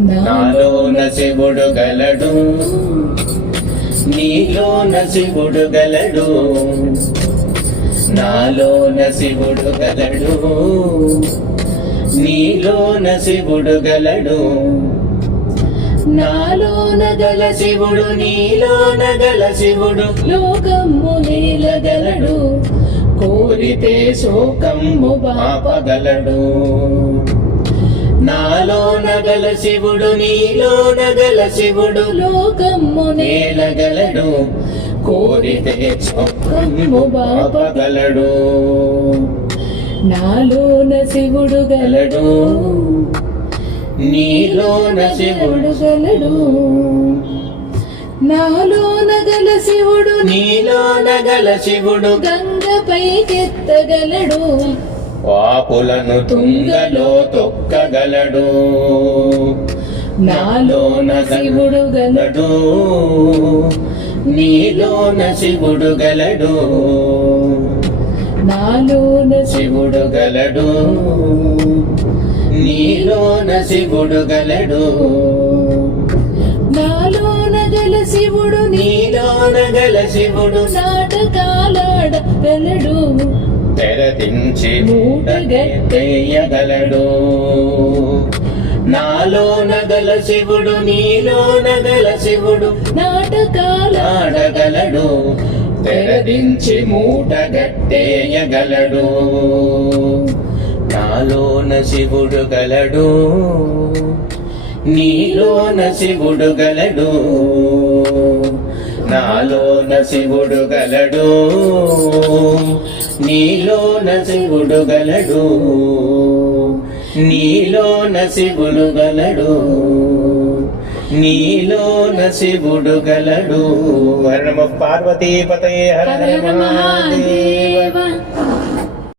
నాలోన శివుడు గలడు, నీలోన శివుడు గలడు. నాలోన శివుడు గలడు, నీలోన శివుడు గలడు. నాలోన గల శివుడు, నీలోన గల శివుడు, లోకమ్ము నీలగలడు. కోరితే శోకమ్ము బాపగలడు. నాలోన గల శివుడు, నీలోన గల శివుడు, లోకమ్ము నేలగలడు. కోరితే శోకమ్ము బాపగలడు. నాలోన శివుడు గలడు, నీలోన శివుడు గలడు. నాలోన గల శివుడు, నీలోన గల శివుడు, గంగపైకెత్తగలడు. పాపులను తుంగలో తొక్కగలడు. నాలోన శివుడు గలడు, నీలోన శివుడు గలడు. నాలోన శివుడు గలడు, నీలోన శివుడు గలడు. నాలోన గల శివుడు, నీలోన గల శివుడు, నాటకాలాడగలడు. తెరదించి మూటగట్టేయగలడు. నాలోన గల శివుడు, నీలోన గల శివుడు, నాటకాలాడగలడు. తెరదించి మూటగట్టేయగలడు. నాలోన శివుడు గలడు, నీలోన శివుడు గలడు. నాలోన శివుడు గలడు, నీలోన శివుడు గలడు. నీలోన శివుడు గలడు, నీలోన శివుడు గలడు. హర నమః పార్వతీపతయే హర హర మహాదేవ.